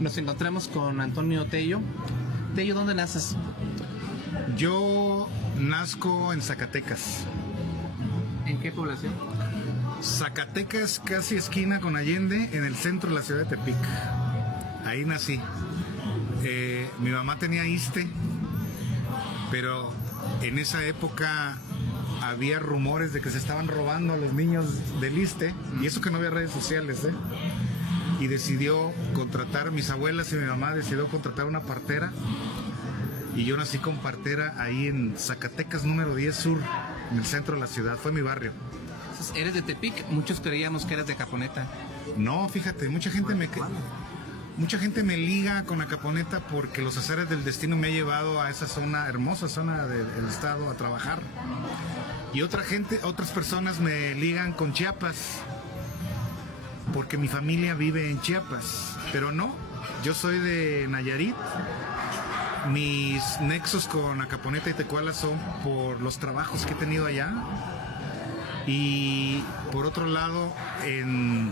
Nos encontramos con Antonio Tello. Tello, ¿dónde naces? Yo nazco en Zacatecas. ¿En qué población? Zacatecas, casi esquina con Allende, en el centro de la ciudad de Tepic. Ahí nací. Mi mamá tenía ISSSTE, pero en esa época había rumores de que se estaban robando a los niños del ISSSTE, y eso que no había redes sociales, y decidió contratar, mis abuelas y mi mamá decidió contratar una partera, y yo nací con partera ahí en Zacatecas número 10 Sur, en el centro de la ciudad. Fue mi barrio. Entonces, ¿eres de Tepic? Muchos creíamos que eras de Caponeta. No, fíjate, mucha gente me liga con Acaponeta porque los azares del destino me ha llevado a esa zona, hermosa zona del estado, a trabajar. Y otras personas me ligan con Chiapas porque mi familia vive en Chiapas. Pero no, yo soy de Nayarit. Mis nexos con Acaponeta y Tecuala son por los trabajos que he tenido allá. Y por otro lado, en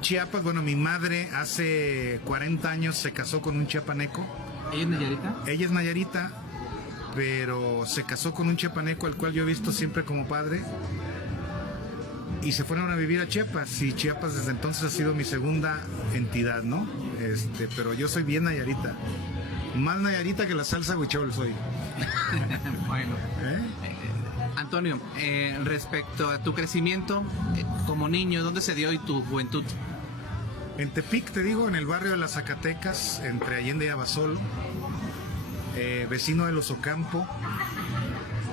Chiapas, bueno, mi madre hace 40 años se casó con un chiapaneco. ¿Ella es Nayarita? Ella es Nayarita, pero se casó con un chiapaneco al cual yo he visto siempre como padre. Y se fueron a vivir a Chiapas, y Chiapas desde entonces ha sido mi segunda entidad, ¿no? Pero yo soy bien Nayarita. Más Nayarita que la salsa huichol soy. Bueno. Antonio, respecto a tu crecimiento como niño, ¿dónde se dio y tu juventud? En Tepic, te digo, en el barrio de las Zacatecas, entre Allende y Abasolo, vecino de Los Ocampo,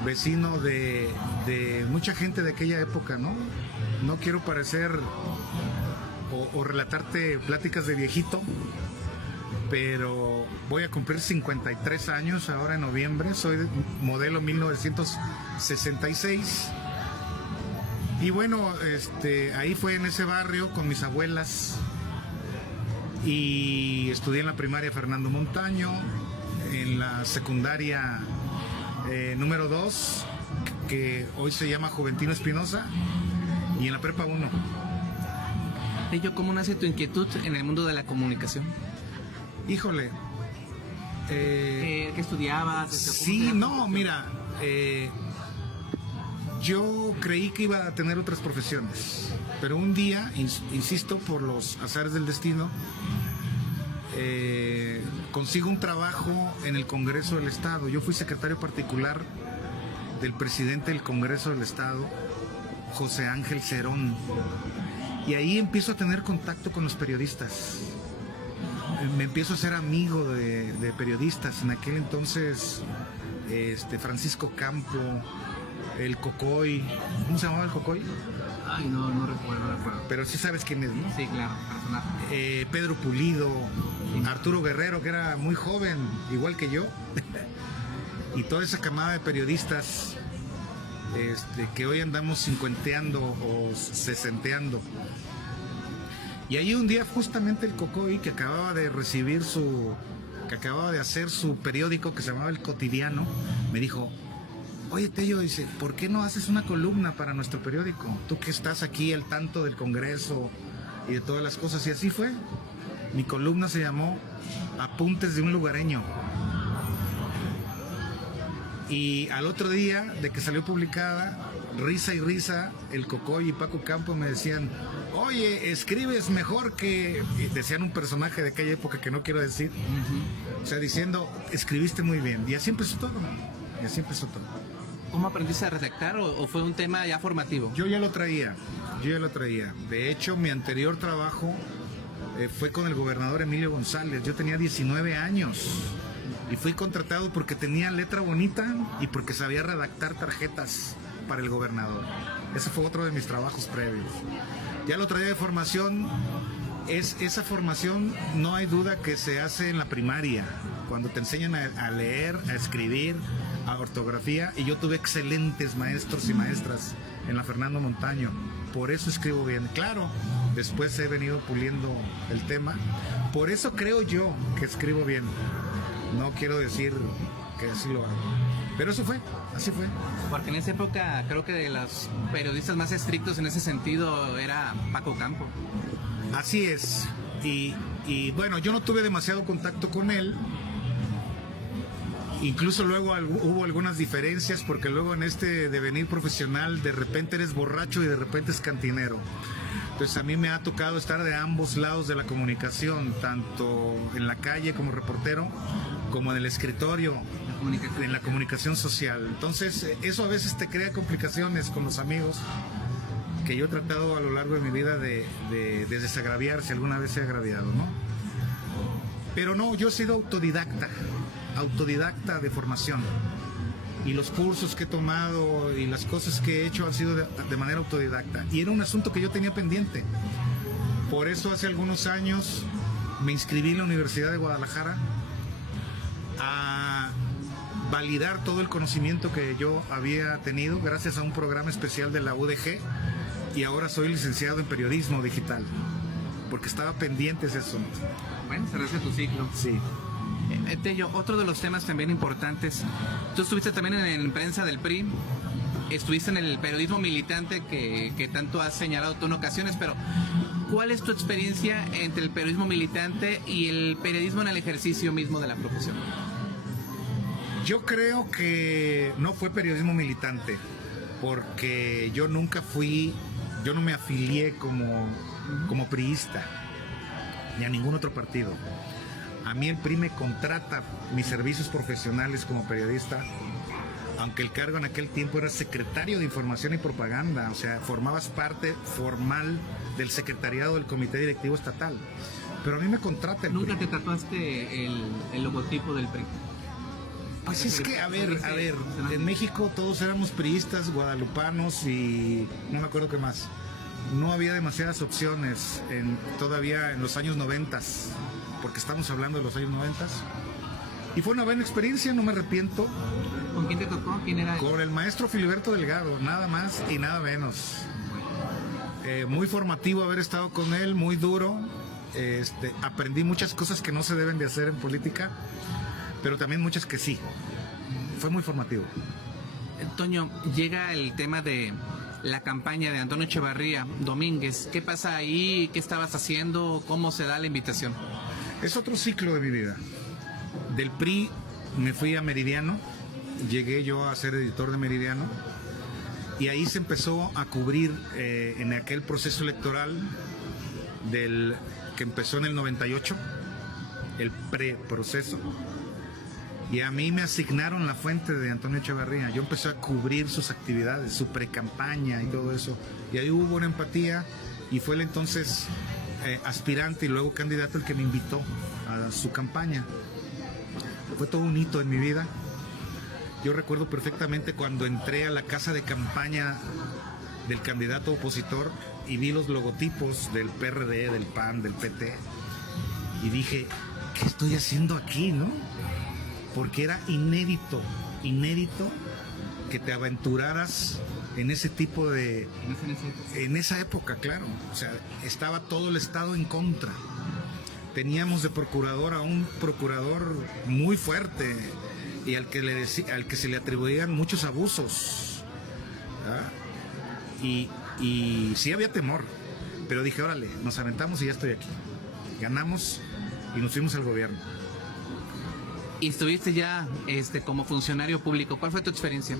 vecino de mucha gente de aquella época, ¿no? No quiero parecer o relatarte pláticas de viejito, pero voy a cumplir 53 años ahora en noviembre. Soy modelo 1966. Y bueno, ahí fue en ese barrio con mis abuelas. Y estudié en la primaria Fernando Montaño, en la secundaria número 2, que hoy se llama Juventino Espinosa, y en la prepa 1. Tello, ¿cómo nace tu inquietud en el mundo de la comunicación? Híjole. ¿Qué estudiabas? Sí, no, mira, yo creí que iba a tener otras profesiones, pero un día, insisto, por los azares del destino, consigo un trabajo en el Congreso del Estado. Yo fui secretario particular del presidente del Congreso del Estado, José Ángel Cerón, y ahí empiezo a tener contacto con los periodistas. Me empiezo a ser amigo de periodistas. En aquel entonces, Francisco Campo, el Cocoy. ¿Cómo se llamaba el Cocoy? Ay, no recuerdo. Pero sí sabes quién es, ¿no? Sí, claro, personaje. Pedro Pulido, Arturo Guerrero, que era muy joven, igual que yo. Y toda esa camada de periodistas que hoy andamos cincuenteando o sesenteando. Y ahí un día justamente el Cocoy, que acababa de hacer su periódico que se llamaba El Cotidiano, me dijo: oye, Tello, dice, ¿por qué no haces una columna para nuestro periódico? Tú que estás aquí al tanto del Congreso y de todas las cosas. Y así fue. Mi columna se llamó Apuntes de un lugareño. Y al otro día de que salió publicada, risa y risa, el Cocoy y Paco Campo me decían: oye, escribes mejor que... Decían un personaje de aquella época que no quiero decir. O sea, diciendo, escribiste muy bien. Y así empezó todo. ¿Cómo aprendiste a redactar o fue un tema ya formativo? Yo ya lo traía. De hecho, mi anterior trabajo fue con el gobernador Emilio González. Yo tenía 19 años. Y fui contratado porque tenía letra bonita y porque sabía redactar tarjetas para el gobernador. Ese fue otro de mis trabajos previos. Ya lo traía de formación. Esa formación no hay duda que se hace en la primaria, cuando te enseñan a leer, a escribir, a ortografía, y yo tuve excelentes maestros y maestras en la Fernando Montaño. Por eso escribo bien. Claro, después he venido puliendo el tema. Por eso creo yo que escribo bien. No quiero decir que así lo hago. Pero eso fue, así fue. Porque en esa época creo que de los periodistas más estrictos en ese sentido era Paco Campo. Así es. Y bueno, yo no tuve demasiado contacto con él. Incluso luego hubo algunas diferencias, porque luego en este devenir profesional de repente eres borracho y de repente es cantinero. Entonces a mí me ha tocado estar de ambos lados de la comunicación, tanto en la calle como reportero, como en el escritorio, en la comunicación social. Entonces eso a veces te crea complicaciones con los amigos, que yo he tratado a lo largo de mi vida de desagraviar si alguna vez he agraviado, ¿no? Pero no, yo he sido autodidacta de formación, y los cursos que he tomado y las cosas que he hecho han sido de manera autodidacta, y era un asunto que yo tenía pendiente. Por eso hace algunos años me inscribí en la Universidad de Guadalajara a validar todo el conocimiento que yo había tenido gracias a un programa especial de la UDG, y ahora soy licenciado en periodismo digital, porque estaba pendiente ese asunto. Bueno, cerraste tu ciclo. Sí. Tello, otro de los temas también importantes, tú estuviste también en prensa del PRI, estuviste en el periodismo militante que tanto has señalado tú en ocasiones, pero ¿cuál es tu experiencia entre el periodismo militante y el periodismo en el ejercicio mismo de la profesión? Yo creo que no fue periodismo militante, porque yo no me afilié como priista, ni a ningún otro partido. A mí el PRI me contrata mis servicios profesionales como periodista, aunque el cargo en aquel tiempo era secretario de Información y Propaganda, o sea, formabas parte formal del secretariado del Comité Directivo Estatal. Pero a mí me contrata el PRI. ¿Nunca te tatuaste el logotipo del PRI? Pues es que, a ver, en México todos éramos priistas, guadalupanos y no me acuerdo qué más. No había demasiadas opciones todavía en los años 90, porque estamos hablando de los años 90. Y fue una buena experiencia, no me arrepiento. ¿Con quién te tocó? ¿Quién era? Con el maestro Filiberto Delgado, nada más y nada menos. Muy formativo haber estado con él, muy duro. Aprendí muchas cosas que no se deben de hacer en política, pero también muchas que sí. Fue muy formativo. Toño, llega el tema de la campaña de Antonio Echevarría Domínguez. ¿Qué pasa ahí? ¿Qué estabas haciendo? ¿Cómo se da la invitación? Es otro ciclo de mi vida. Del PRI me fui a Meridiano, llegué yo a ser editor de Meridiano, y ahí se empezó a cubrir en aquel proceso electoral que empezó en el 98, el preproceso. Y a mí me asignaron la fuente de Antonio Echevarría. Yo empecé a cubrir sus actividades, su precampaña y todo eso. Y ahí hubo una empatía, y fue el entonces aspirante y luego candidato el que me invitó a su campaña. Fue todo un hito en mi vida. Yo recuerdo perfectamente cuando entré a la casa de campaña del candidato opositor y vi los logotipos del PRD, del PAN, del PT, y dije, ¿qué estoy haciendo aquí, no? Porque era inédito que te aventuraras en ese tipo de... En esa época, claro. O sea, estaba todo el Estado en contra. Teníamos de procurador a un procurador muy fuerte y al que se le atribuían muchos abusos. Y sí había temor, pero dije, órale, nos aventamos y ya estoy aquí. Ganamos y nos fuimos al gobierno. Y estuviste ya como funcionario público. ¿Cuál fue tu experiencia?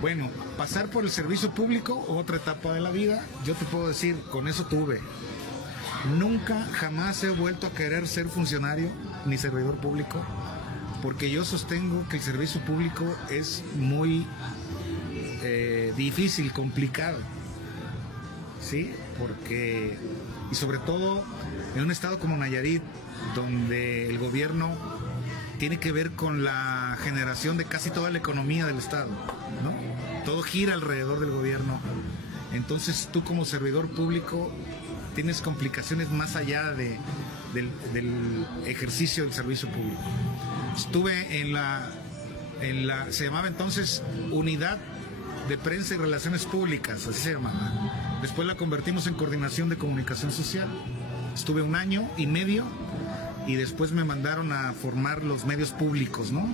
Bueno, pasar por el servicio público, otra etapa de la vida, yo te puedo decir, con eso tuve. Nunca, jamás he vuelto a querer ser funcionario ni servidor público, porque yo sostengo que el servicio público es muy difícil, complicado, ¿sí? Porque, y sobre todo en un estado como Nayarit, donde el gobierno tiene que ver con la generación de casi toda la economía del estado, ¿no? Todo gira alrededor del gobierno. Entonces tú como servidor público tienes complicaciones más allá del ejercicio del servicio público. Estuve en la se llamaba entonces Unidad de Prensa y Relaciones Públicas, así se llamaba. Después la convertimos en Coordinación de Comunicación Social. Estuve 1 año y medio y después me mandaron a formar los medios públicos, ¿no?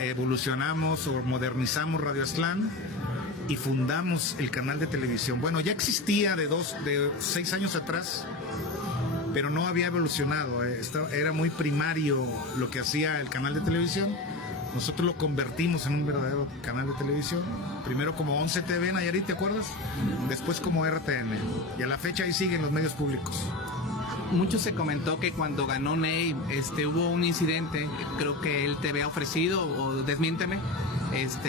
Evolucionamos o modernizamos Radio Aztlán y fundamos el canal de televisión. Bueno, ya existía de 6 años atrás pero no había evolucionado. Era muy primario lo que hacía el canal de televisión. Nosotros lo convertimos en un verdadero canal de televisión. Primero como 11 TV Nayarit, ¿te acuerdas? Después como RTN. Y a la fecha ahí siguen los medios públicos. Mucho se comentó que cuando ganó Ney, hubo un incidente, creo que él te había ofrecido, o desmiénteme,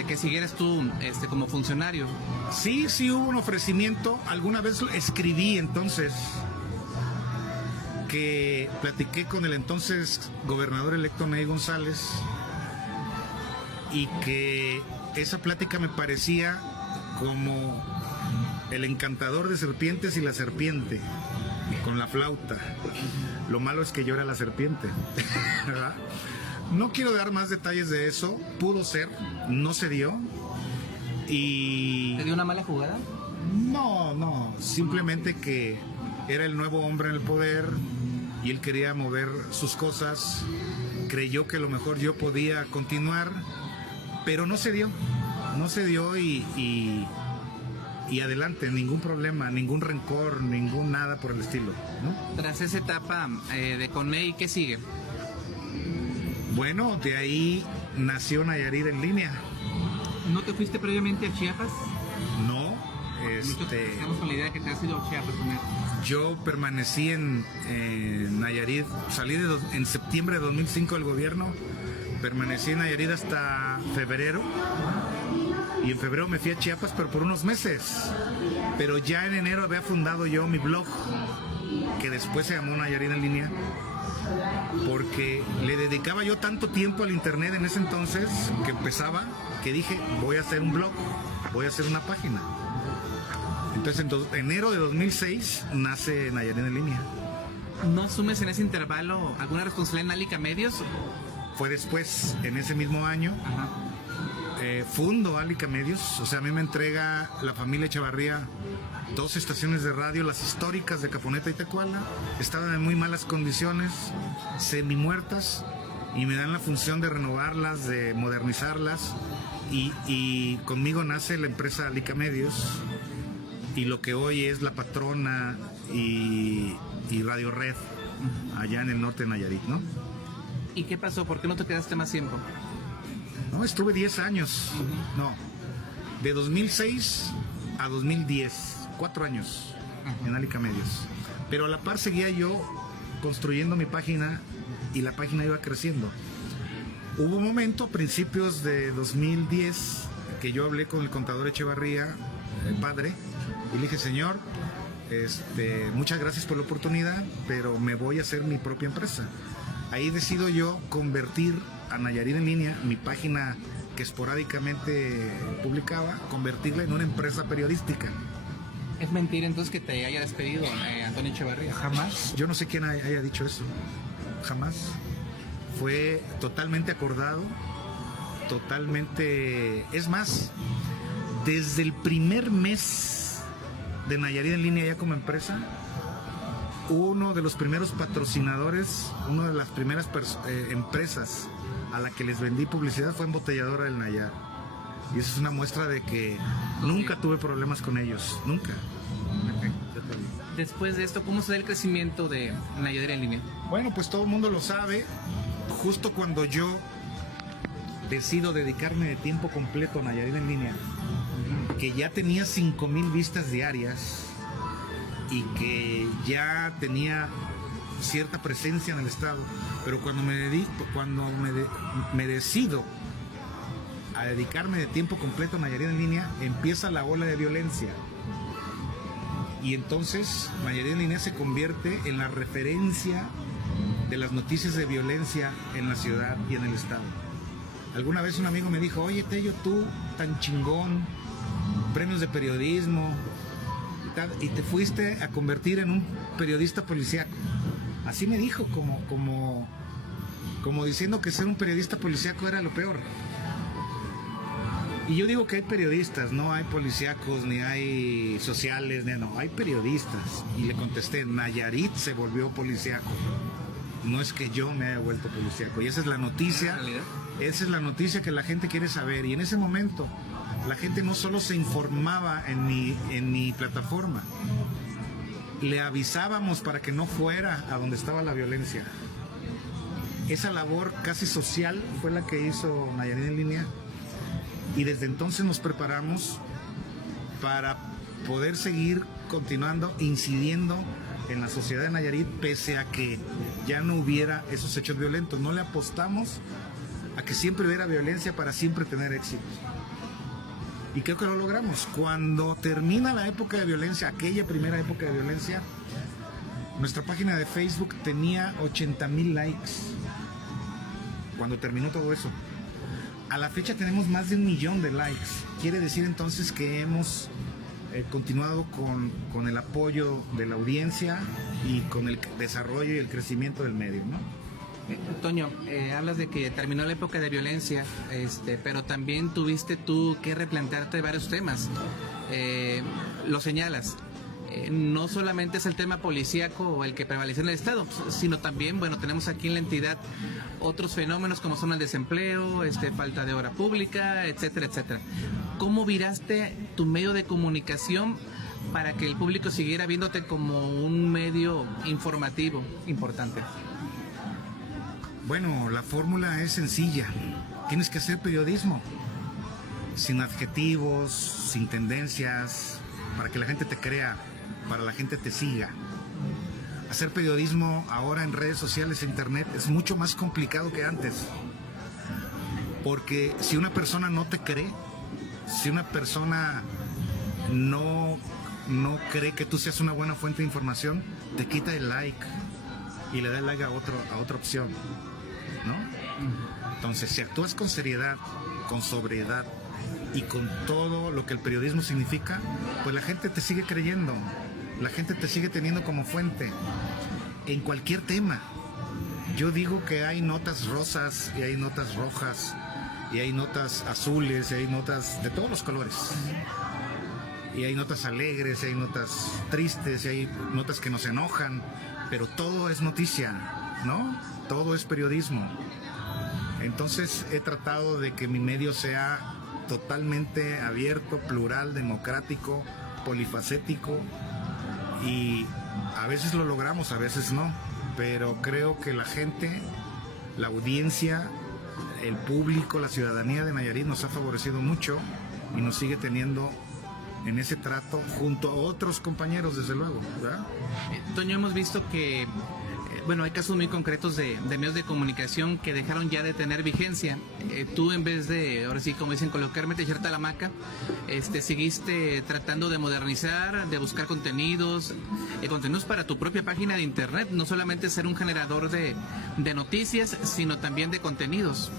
que siguieras tú como funcionario. Sí, sí hubo un ofrecimiento. Alguna vez escribí entonces que platiqué con el entonces gobernador electo Ney González y que esa plática me parecía como el encantador de serpientes y la serpiente con la flauta. Lo malo es que yo era la serpiente, ¿verdad? No quiero dar más detalles de eso. Pudo ser, no se dio. Y... ¿Te dio una mala jugada? No, simplemente que era el nuevo hombre en el poder y él quería mover sus cosas. Creyó que a lo mejor yo podía continuar, pero no se dio y adelante, ningún problema, ningún rencor, ningún nada por el estilo, ¿no? Tras esa etapa de Coney, ¿qué sigue? Bueno, de ahí nació Nayarit en línea. ¿No te fuiste previamente a Chiapas? No, Estamos con la idea de que te has ido a Chiapas primero. Yo permanecí en Nayarit, salí en septiembre de 2005 del gobierno, permanecí en Nayarit hasta febrero. Y en febrero me fui a Chiapas, pero por unos meses. Pero ya en enero había fundado yo mi blog, que después se llamó Nayarit en línea, porque le dedicaba yo tanto tiempo al internet en ese entonces, que empezaba, que dije, voy a hacer un blog, voy a hacer una página. Entonces, en enero de 2006 nace Nayarit en línea. ¿No asumes en ese intervalo alguna responsabilidad en Alica Medios? Fue después, en ese mismo año. Ajá. Fundo Alica Medios, o sea, a mí me entrega la familia Echevarría 2 estaciones de radio, las históricas de Caponeta y Tecuala, estaban en muy malas condiciones, semi-muertas, y me dan la función de renovarlas, de modernizarlas, y conmigo nace la empresa Alica Medios, y lo que hoy es La Patrona y Radio Red, allá en el norte de Nayarit, ¿no? ¿Y qué pasó? ¿Por qué no te quedaste más tiempo? No, estuve 10 años. No, de 2006 a 2010, 4 años en Alica Medios. Pero a la par seguía yo construyendo mi página y la página iba creciendo. Hubo un momento, a principios de 2010, que yo hablé con el contador Echevarría, el padre, y le dije, señor, muchas gracias por la oportunidad, pero me voy a hacer mi propia empresa. Ahí decido yo convertir a Nayarit en línea, mi página que esporádicamente publicaba, convertirla en una empresa periodística. ¿Es mentira entonces que te haya despedido Antonio Echevarría? Jamás. Yo no sé quién haya dicho eso. Jamás. Fue totalmente acordado, totalmente... Es más, desde el primer mes de Nayarit en línea ya como empresa, uno de los primeros patrocinadores, una de las primeras empresas a la que les vendí publicidad fue Embotelladora del Nayar. Y eso es una muestra de que nunca tuve problemas con ellos, nunca. Después de esto, ¿cómo se da el crecimiento de Nayarit en línea? Bueno, pues todo el mundo lo sabe. Justo cuando yo decido dedicarme de tiempo completo a Nayarit en línea, que ya tenía 5,000 vistas diarias y que ya tenía cierta presencia en el estado, pero cuando me decido a dedicarme de tiempo completo a Nayarit en línea, empieza la ola de violencia. Y entonces Nayarit en línea se convierte en la referencia de las noticias de violencia en la ciudad y en el estado. Alguna vez un amigo me dijo, oye Tello, tú tan chingón, premios de periodismo y te fuiste a convertir en un periodista policíaco. Así me dijo, como diciendo que ser un periodista policíaco era lo peor. Y yo digo que hay periodistas, no hay policíacos, ni hay sociales, no, hay periodistas. Y le contesté, Nayarit se volvió policíaco. No es que yo me haya vuelto policíaco. Y esa es la noticia, que la gente quiere saber. Y en ese momento, la gente no solo se informaba en mi plataforma, le avisábamos para que no fuera a donde estaba la violencia. Esa labor casi social fue la que hizo Nayarit en Línea, y desde entonces nos preparamos para poder seguir continuando, incidiendo en la sociedad de Nayarit, pese a que ya no hubiera esos hechos violentos. No le apostamos a que siempre hubiera violencia para siempre tener éxito. Y creo que lo logramos. Cuando termina la época de violencia, aquella primera época de violencia, nuestra página de Facebook tenía 80,000 likes. Cuando terminó todo eso. A la fecha tenemos más de 1 millón de likes. Quiere decir entonces que hemos continuado con el apoyo de la audiencia y con el desarrollo y el crecimiento del medio, ¿no? Toño, hablas de que terminó la época de violencia, pero también tuviste tú que replantearte varios temas. Lo señalas. No solamente es el tema policíaco o el que prevalece en el Estado, sino también, bueno, tenemos aquí en la entidad otros fenómenos como son el desempleo, falta de obra pública, etcétera, etcétera. ¿Cómo viraste tu medio de comunicación para que el público siguiera viéndote como un medio informativo importante? Bueno, la fórmula es sencilla. Tienes que hacer periodismo sin adjetivos, sin tendencias, para que la gente te crea, para que la gente te siga. Hacer periodismo ahora en redes sociales e internet es mucho más complicado que antes. Porque si una persona no te cree, si una persona no cree que tú seas una buena fuente de información, te quita el like y le da el like a otra opción, ¿no? Entonces, si actúas con seriedad, con sobriedad y con todo lo que el periodismo significa, pues la gente te sigue creyendo, la gente te sigue teniendo como fuente en cualquier tema. Yo digo que hay notas rosas y hay notas rojas y hay notas azules y hay notas de todos los colores. Y hay notas alegres, y hay notas tristes, y hay notas que nos enojan, pero todo es noticia, ¿no? Todo es periodismo. Entonces he tratado de que mi medio sea totalmente abierto, plural, democrático, polifacético, y a veces lo logramos, a veces no, pero creo que la gente, la audiencia, el público, la ciudadanía de Nayarit nos ha favorecido mucho y nos sigue teniendo en ese trato junto a otros compañeros, desde luego, ¿verdad? Toño, hemos visto que hay casos muy concretos de medios de comunicación que dejaron ya de tener vigencia. Tú, en vez de, ahora sí, como dicen, colocarme echarte a la hamaca, seguiste tratando de modernizar, de buscar contenidos para tu propia página de internet, no solamente ser un generador de noticias, sino también de contenidos.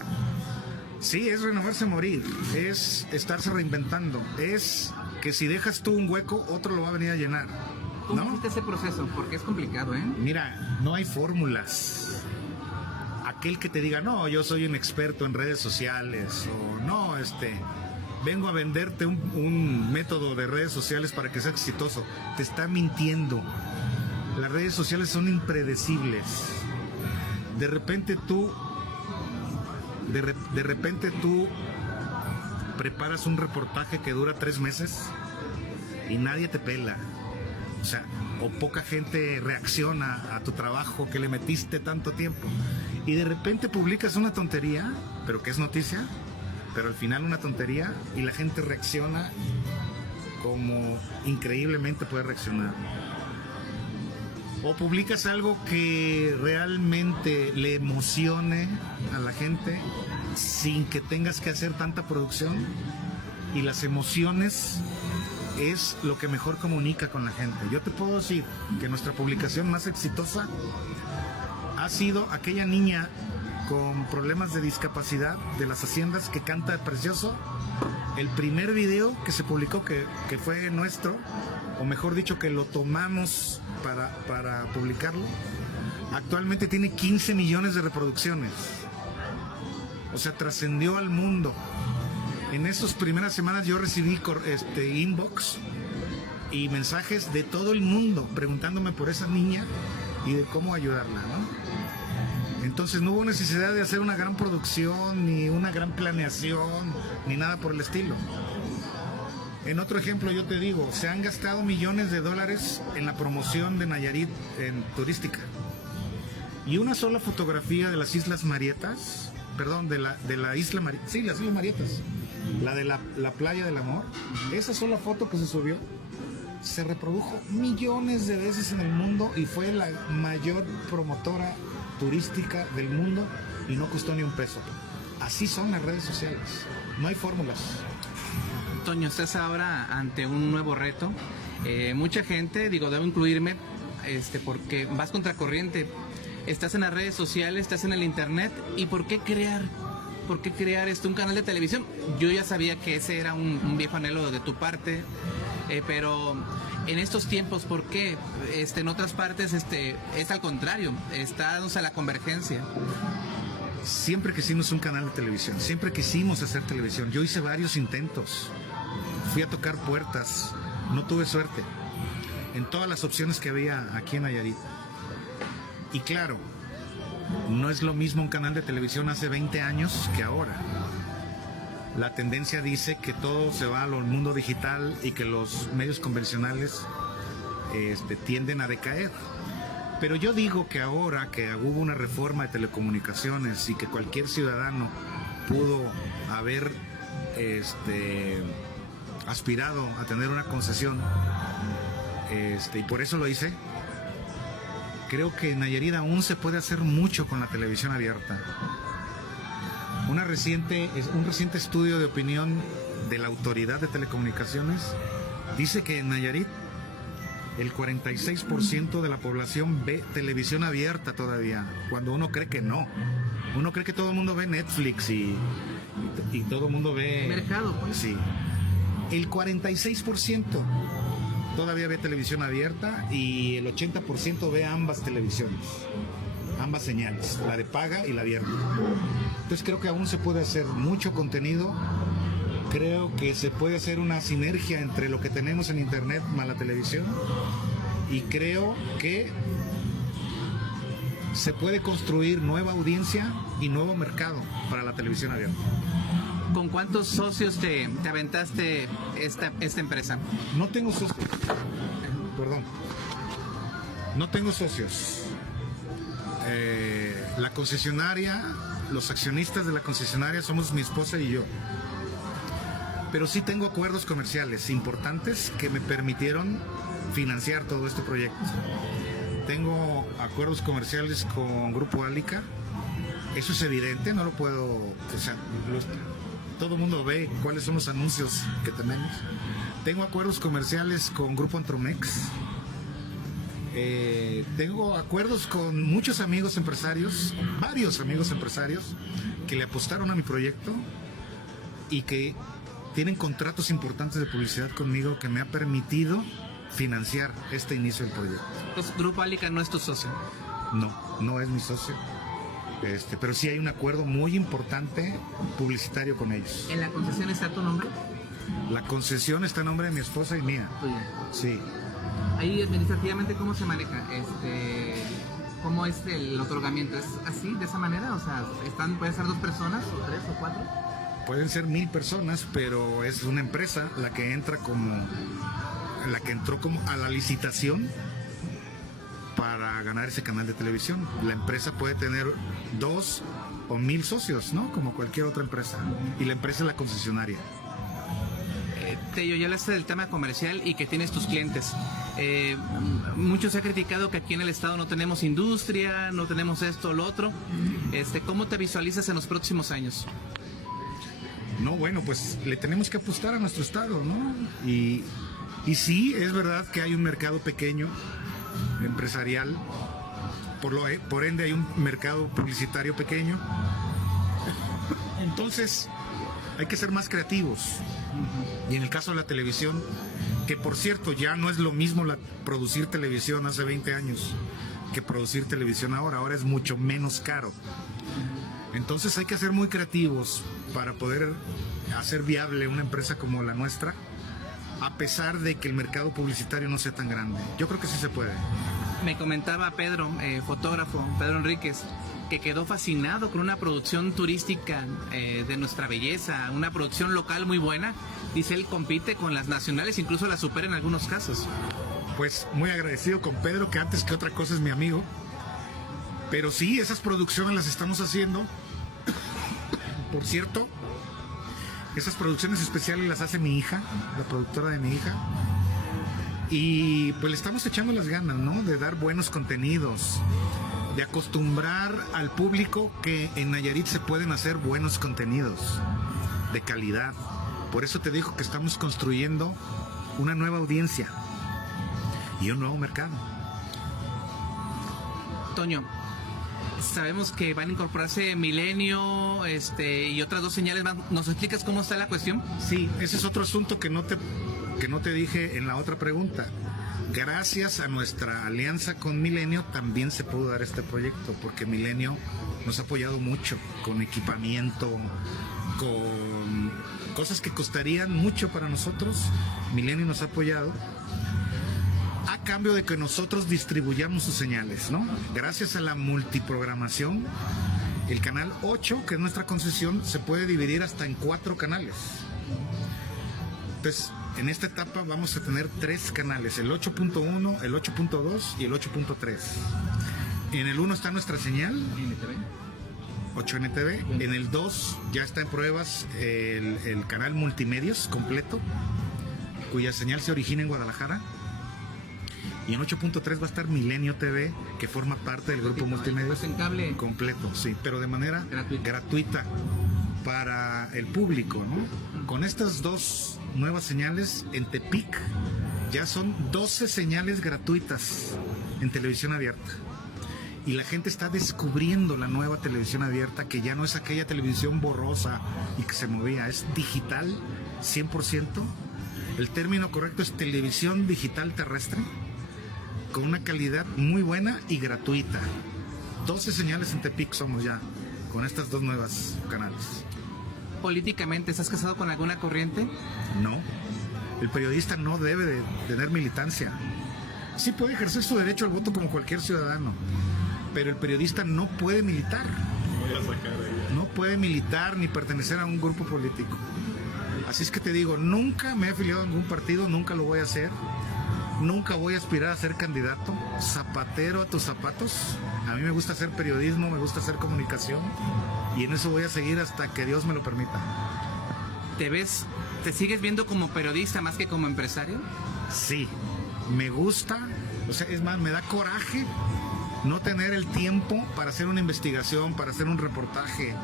Sí, es renovarse, morir, es estarse reinventando, es que si dejas tú un hueco, otro lo va a venir a llenar. ¿Cómo hiciste ese proceso? Porque es complicado, ¿eh? Mira, no hay fórmulas. Aquel que te diga, no, yo soy un experto en redes sociales, o no, vengo a venderte un método de redes sociales para que sea exitoso, te está mintiendo. Las redes sociales son impredecibles. De repente tú preparas un reportaje que dura 3 meses y nadie te pela. O sea, o poca gente reacciona a tu trabajo que le metiste tanto tiempo. Y de repente publicas una tontería, pero que es noticia, pero al final una tontería, y la gente reacciona como increíblemente puede reaccionar. O publicas algo que realmente le emocione a la gente sin que tengas que hacer tanta producción, y las emociones es lo que mejor comunica con la gente. Yo te puedo decir que nuestra publicación más exitosa ha sido aquella niña con problemas de discapacidad de las haciendas que canta precioso. El primer video que se publicó, que fue nuestro, o mejor dicho, que lo tomamos para publicarlo, actualmente tiene 15 millones de reproducciones. O sea, trascendió al mundo. En estas primeras semanas yo recibí inbox y mensajes de todo el mundo preguntándome por esa niña y de cómo ayudarla, ¿no? Entonces no hubo necesidad de hacer una gran producción, ni una gran planeación, ni nada por el estilo. En otro ejemplo yo te digo, se han gastado millones de dólares en la promoción de Nayarit en turística. Y una sola fotografía de las Islas Marietas, perdón, de la isla Marietas, sí, las Islas Marietas, la de la Playa del Amor, esa sola foto que se subió, se reprodujo millones de veces en el mundo y fue la mayor promotora turística del mundo y no costó ni un peso. Así son las redes sociales, no hay fórmulas. Toño, estás ahora ante un nuevo reto. Mucha gente, digo, debo incluirme, porque vas contracorriente. Estás en las redes sociales, estás en el internet, ¿y por qué crear? ¿Por qué crear un canal de televisión? Yo ya sabía que ese era un viejo anhelo de tu parte, pero en estos tiempos, ¿por qué? En otras partes es al contrario, estamos a la convergencia. Siempre quisimos un canal de televisión, siempre quisimos hacer televisión. Yo hice varios intentos, fui a tocar puertas, no tuve suerte en todas las opciones que había aquí en Nayarit. Y claro, no es lo mismo un canal de televisión hace 20 años que ahora. La tendencia dice que todo se va al mundo digital y que los medios convencionales tienden a decaer. Pero yo digo que ahora que hubo una reforma de telecomunicaciones y que cualquier ciudadano pudo haber aspirado a tener una concesión, y por eso lo hice, creo que en Nayarit aún se puede hacer mucho con la televisión abierta. Un reciente estudio de opinión de la Autoridad de Telecomunicaciones dice que en Nayarit el 46% de la población ve televisión abierta todavía, cuando uno cree que no. Uno cree que todo el mundo ve Netflix y todo el mundo ve... Mercado, pues. Sí. El 46% todavía ve televisión abierta y el 80% ve ambas televisiones, ambas señales, la de paga y la abierta. Entonces creo que aún se puede hacer mucho contenido. Creo que se puede hacer una sinergia entre lo que tenemos en internet más la televisión, y creo que se puede construir nueva audiencia y nuevo mercado para la televisión abierta. ¿Con cuántos socios te aventaste esta empresa? No tengo socios. Perdón. No tengo socios. La concesionaria, los accionistas de la concesionaria somos mi esposa y yo. Pero sí tengo acuerdos comerciales importantes que me permitieron financiar todo este proyecto. Tengo acuerdos comerciales con Grupo Alica. Eso es evidente, no lo puedo... O sea, todo el mundo ve cuáles son los anuncios que tenemos. Tengo acuerdos comerciales con Grupo Antromex. Tengo acuerdos con muchos amigos empresarios, varios amigos empresarios que le apostaron a mi proyecto y que tienen contratos importantes de publicidad conmigo que me ha permitido financiar este inicio del proyecto. Entonces, Grupo Alica no es tu socio. No es mi socio. Pero sí hay un acuerdo muy importante publicitario con ellos. ¿En la concesión está tu nombre? La concesión está a nombre de mi esposa y mía. Tuya. Sí. Ahí administrativamente, ¿cómo se maneja? ¿Cómo es el otorgamiento? ¿Es así, de esa manera? O sea, ¿pueden ser 2 personas o 3 o 4? Pueden ser 1000 personas, pero es una empresa la que entró como a la licitación para ganar ese canal de televisión. La empresa puede tener 2 o 1000 socios, ¿no? Como cualquier otra empresa. Y la empresa es la concesionaria. Tello, ya hablaste del tema comercial y que tienes tus clientes. Muchos se ha criticado que aquí en el estado no tenemos industria, no tenemos esto o lo otro. ¿Cómo te visualizas en los próximos años? No, bueno, pues le tenemos que apostar a nuestro estado, ¿no? Y sí, es verdad que hay un mercado pequeño, empresarial, por ende hay un mercado publicitario pequeño. Entonces, hay que ser más creativos. Y en el caso de la televisión, que por cierto ya no es lo mismo producir televisión hace 20 años que producir televisión ahora es mucho menos caro. Entonces hay que ser muy creativos para poder hacer viable una empresa como la nuestra, a pesar de que el mercado publicitario no sea tan grande. Yo creo que sí se puede. Me comentaba Pedro, fotógrafo, Pedro Enríquez, que quedó fascinado con una producción turística de nuestra belleza, una producción local muy buena. Dice, él compite con las nacionales, incluso las supera en algunos casos. Pues muy agradecido con Pedro, que antes que otra cosa es mi amigo. Pero sí, esas producciones las estamos haciendo. Por cierto, esas producciones especiales las hace mi hija, la productora de mi hija. Y pues le estamos echando las ganas, ¿no? De dar buenos contenidos, de acostumbrar al público que en Nayarit se pueden hacer buenos contenidos de calidad. Por eso te digo que estamos construyendo una nueva audiencia y un nuevo mercado. Toño, sabemos que van a incorporarse Milenio y otras 2 señales más. ¿Nos explicas cómo está la cuestión? Sí, ese es otro asunto que no te dije en la otra pregunta. Gracias a nuestra alianza con Milenio también se pudo dar este proyecto, porque Milenio nos ha apoyado mucho con equipamiento, con cosas que costarían mucho para nosotros. Milenio nos ha apoyado a cambio de que nosotros distribuyamos sus señales, ¿no? Gracias a la multiprogramación, el canal 8, que es nuestra concesión, se puede dividir hasta en 4 canales. Entonces, en esta etapa vamos a tener 3 canales, el 8.1, el 8.2 y el 8.3. En el 1 está nuestra señal, 8NTV. En el 2 ya está en pruebas el canal Multimedios completo, cuya señal se origina en Guadalajara. Y en 8.3 va a estar Milenio TV, que forma parte del grupo Multimedios. En cable completo, sí, pero de manera gratuita para el público, ¿no? Con estas 2 nuevas señales en Tepic ya son 12 señales gratuitas en televisión abierta. Y la gente está descubriendo la nueva televisión abierta, que ya no es aquella televisión borrosa y que se movía, es digital 100%. El término correcto es televisión digital terrestre, con una calidad muy buena y gratuita. 12 señales en Tepic somos ya, con estas 2 nuevas canales. Políticamente, ¿estás casado con alguna corriente? No, el periodista no debe de tener militancia. Sí puede ejercer su derecho al voto como cualquier ciudadano, pero el periodista no puede militar. No puede militar ni pertenecer a un grupo político. Así es que te digo, nunca me he afiliado a ningún partido, nunca lo voy a hacer. Nunca voy a aspirar a ser candidato. Zapatero a tus zapatos. A mí me gusta hacer periodismo, me gusta hacer comunicación, y en eso voy a seguir hasta que Dios me lo permita. ¿Te sigues viendo como periodista más que como empresario? Sí, me gusta, o sea, es más, me da coraje no tener el tiempo para hacer una investigación, para hacer un reportaje.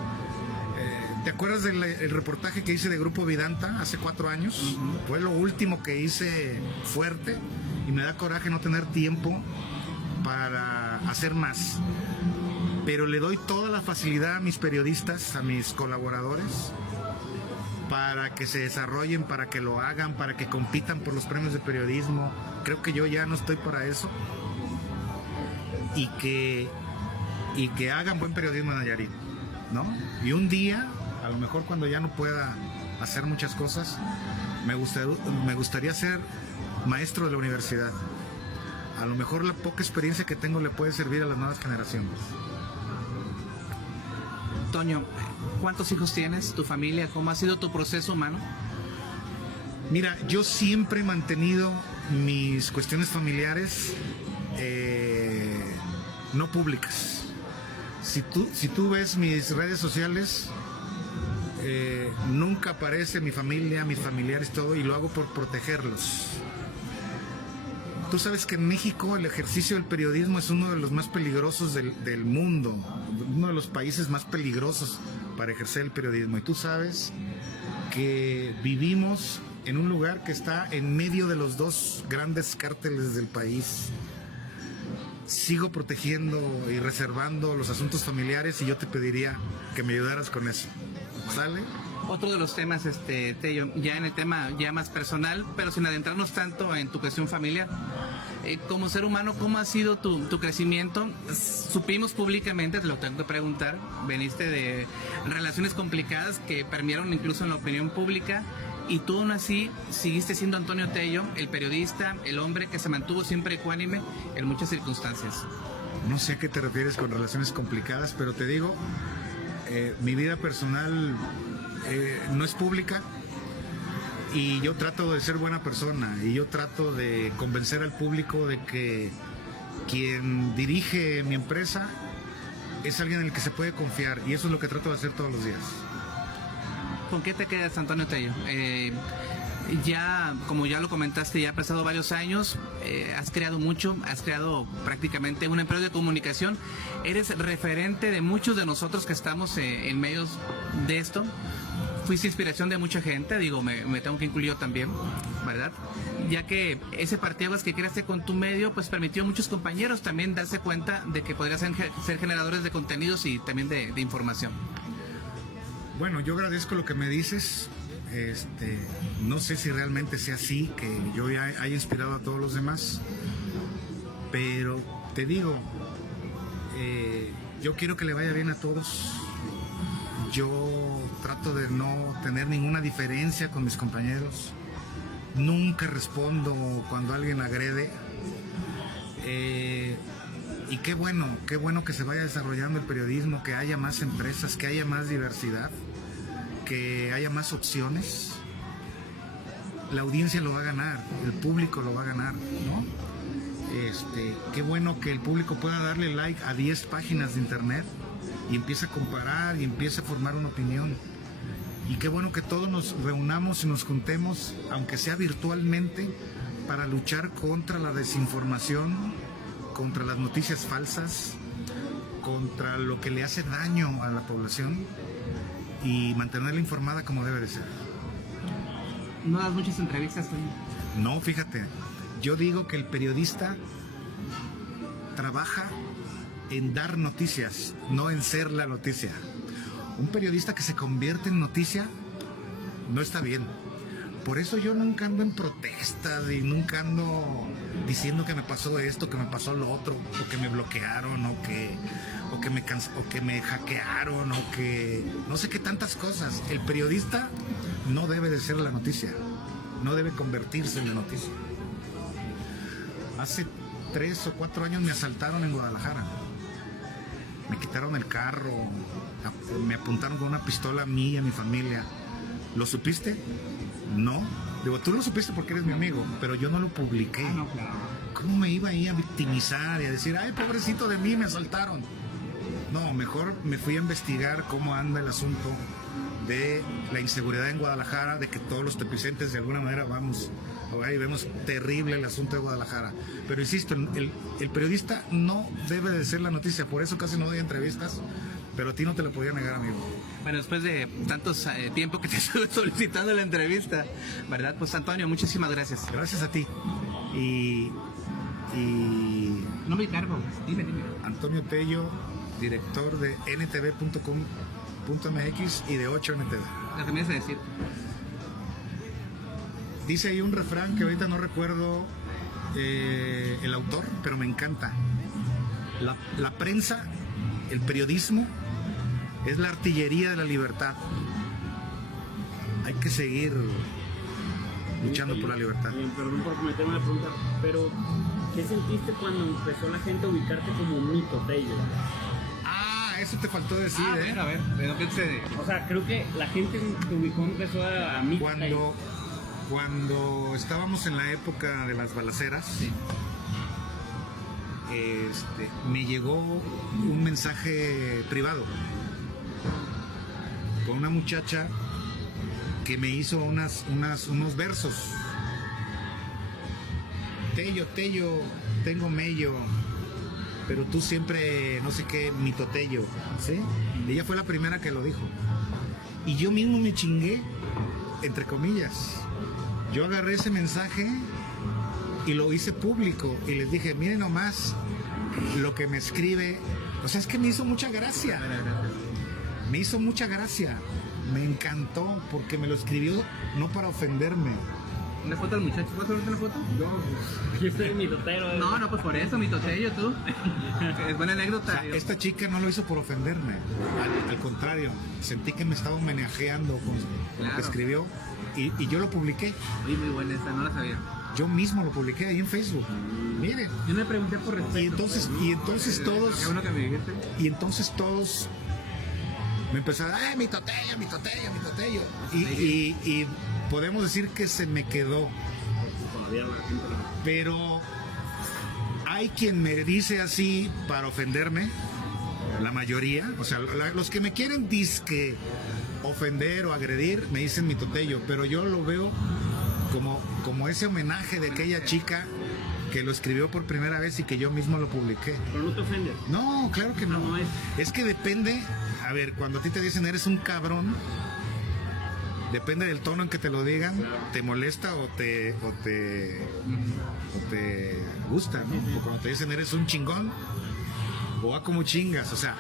¿Te acuerdas del reportaje que hice de Grupo Vidanta hace 4 años? Fue lo último que hice fuerte, y me da coraje no tener tiempo para hacer más. Pero le doy toda la facilidad a mis periodistas, a mis colaboradores, para que se desarrollen, para que lo hagan, para que compitan por los premios de periodismo. Creo que yo ya no estoy para eso. Y que hagan buen periodismo en Nayarit, ¿no? Y un día, a lo mejor cuando ya no pueda hacer muchas cosas, me gustaría ser maestro de la universidad. A lo mejor la poca experiencia que tengo le puede servir a las nuevas generaciones. Toño, ¿cuántos hijos tienes? ¿Tu familia? ¿Cómo ha sido tu proceso humano? Mira, yo siempre he mantenido mis cuestiones familiares no públicas. Si tú ves mis redes sociales, nunca aparece mi familia, mis familiares, todo, y lo hago por protegerlos. Tú sabes que en México el ejercicio del periodismo es uno de los más peligrosos del mundo, uno de los países más peligrosos para ejercer el periodismo. Y tú sabes que vivimos en un lugar que está en medio de los 2 grandes cárteles del país. Sigo protegiendo y reservando los asuntos familiares, y yo te pediría que me ayudaras con eso. ¿Sale? Otro de los temas, Tello, ya en el tema ya más personal, pero sin adentrarnos tanto en tu cuestión familiar. Como ser humano, ¿cómo ha sido tu crecimiento? Supimos públicamente, te lo tengo que preguntar, veniste de relaciones complicadas que permearon incluso en la opinión pública, y tú aún así seguiste siendo Antonio Tello, el periodista, el hombre que se mantuvo siempre ecuánime en muchas circunstancias. No sé a qué te refieres con relaciones complicadas, pero te digo, mi vida personal no es pública y yo trato de ser buena persona y yo trato de convencer al público de que quien dirige mi empresa es alguien en el que se puede confiar y eso es lo que trato de hacer todos los días. ¿Con qué te quedas, Antonio Tello? Ya, como ya lo comentaste, ya ha pasado varios años, has creado mucho, has creado prácticamente una empresa de comunicación, eres referente de muchos de nosotros que estamos en medios de esto, fuiste inspiración de mucha gente, digo, me tengo que incluir yo también, ¿verdad? Ya que ese parteaguas que creaste con tu medio, pues permitió a muchos compañeros también darse cuenta de que podrían ser generadores de contenidos y también de información. Bueno, yo agradezco lo que me dices. No sé si realmente sea así, que yo ya haya inspirado a todos los demás, pero te digo, yo quiero que le vaya bien a todos. Yo trato de no tener ninguna diferencia con mis compañeros. Nunca respondo cuando alguien agrede. Y qué bueno que se vaya desarrollando el periodismo, que haya más empresas, que haya más diversidad, que haya más opciones. La audiencia lo va a ganar, el público lo va a ganar, ¿no? Qué bueno que el público pueda darle like a 10 páginas de internet y empiece a comparar y empiece a formar una opinión. Y qué bueno que todos nos reunamos y nos juntemos, aunque sea virtualmente, para luchar contra la desinformación, contra las noticias falsas, contra lo que le hace daño a la población y mantenerla informada como debe de ser. ¿No das muchas entrevistas, Toño? No, fíjate, yo digo que el periodista trabaja en dar noticias, no en ser la noticia. Un periodista que se convierte en noticia no está bien. Por eso yo nunca ando en protestas y nunca ando diciendo que me pasó esto, que me pasó lo otro, o que me bloquearon, o que me hackearon, o que no sé qué tantas cosas. El periodista no debe de ser la noticia, no debe convertirse en la noticia. Hace 3 o 4 años me asaltaron en Guadalajara. Me quitaron el carro, me apuntaron con una pistola a mí y a mi familia. ¿Lo supiste? No. Digo, tú lo supiste porque eres mi amigo, pero yo no lo publiqué. No, claro. ¿Cómo me iba ahí a victimizar y a decir, ay, pobrecito de mí, me asaltaron? No, mejor me fui a investigar cómo anda el asunto de la inseguridad en Guadalajara, de que todos los tepicentes de alguna manera vamos, ahí vemos terrible el asunto de Guadalajara. Pero insisto, el periodista no debe de ser la noticia, por eso casi no doy entrevistas, pero a ti no te lo podía negar, amigo. Bueno, después de tantos tiempo que te estuve solicitando la entrevista, ¿verdad? Pues Antonio, muchísimas gracias. Gracias a ti. Y no me cargo, dime. Antonio Tello, director de ntv.com.mx y de 8NTV. Lo que me ibas a decir. Dice ahí un refrán que ahorita no recuerdo el autor, pero me encanta. La prensa, el periodismo, es la artillería de la libertad. Hay que seguir luchando por la libertad. Perdón por meterme la pregunta, pero ¿qué sentiste cuando empezó la gente a ubicarte como Mito Tello? Ah, eso te faltó decir, A ver, ¿de dónde se...? O sea, creo que la gente te ubicó, empezó a Mito Tello. Cuando estábamos en la época de las balaceras, Sí. Me llegó un mensaje privado con una muchacha que me hizo unos versos. Tello, tengo mello, pero tú siempre no sé qué, Mito Tello, ¿sí? Ella fue la primera que lo dijo. Y yo mismo me chingué, entre comillas. Yo agarré ese mensaje y lo hice público y les dije, miren nomás lo que me escribe. O sea, es que me hizo mucha gracia. Me hizo mucha gracia. Me encantó porque me lo escribió no para ofenderme, Una foto al muchacho. ¿Puedes subirte una foto? Yo soy mi totero. No, pues por eso, mi totello, tú. Es buena O anécdota. sea, esta chica no lo hizo por ofenderme, al contrario, sentí que me estaba homenajeando con lo Claro. que escribió y yo lo publiqué, Uy, muy buena esta, no la sabía. yo mismo lo publiqué ahí en Facebook. Mire, Yo me pregunté por respeto. y entonces todos, Qué bueno que me dijiste. y entonces todos me empezaron, ¡ay, mi totello, mi totello, mi totello! Y podemos decir que se me quedó, Todavía la gente lo- pero hay quien me dice así para ofenderme, la mayoría, o sea, los que me quieren disque ofender o agredir me dicen mi totello, pero yo lo veo como ese homenaje de aquella chica que lo escribió por primera vez y que yo mismo lo publiqué. Pero no te ofendes. No, claro que no. No es. Es que depende, a ver, cuando a ti te dicen eres un cabrón, depende del tono en que te lo digan, te molesta o te gusta, ¿no? O cuando te dicen eres un chingón, o como chingas, o sea,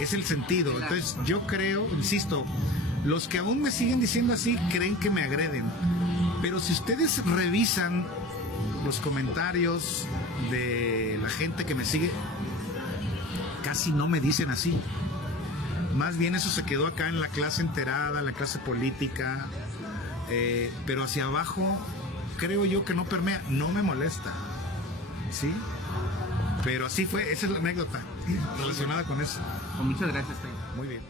es el sentido. Entonces yo creo, insisto, los que aún me siguen diciendo así creen que me agreden, pero si ustedes revisan los comentarios de la gente que me sigue, casi no me dicen así. Más bien eso se quedó acá en la clase enterada, la clase política, pero hacia abajo creo yo que no permea, no me molesta, ¿sí? Pero así fue, esa es la anécdota relacionada con eso. Muchas gracias, Peña. Muy bien.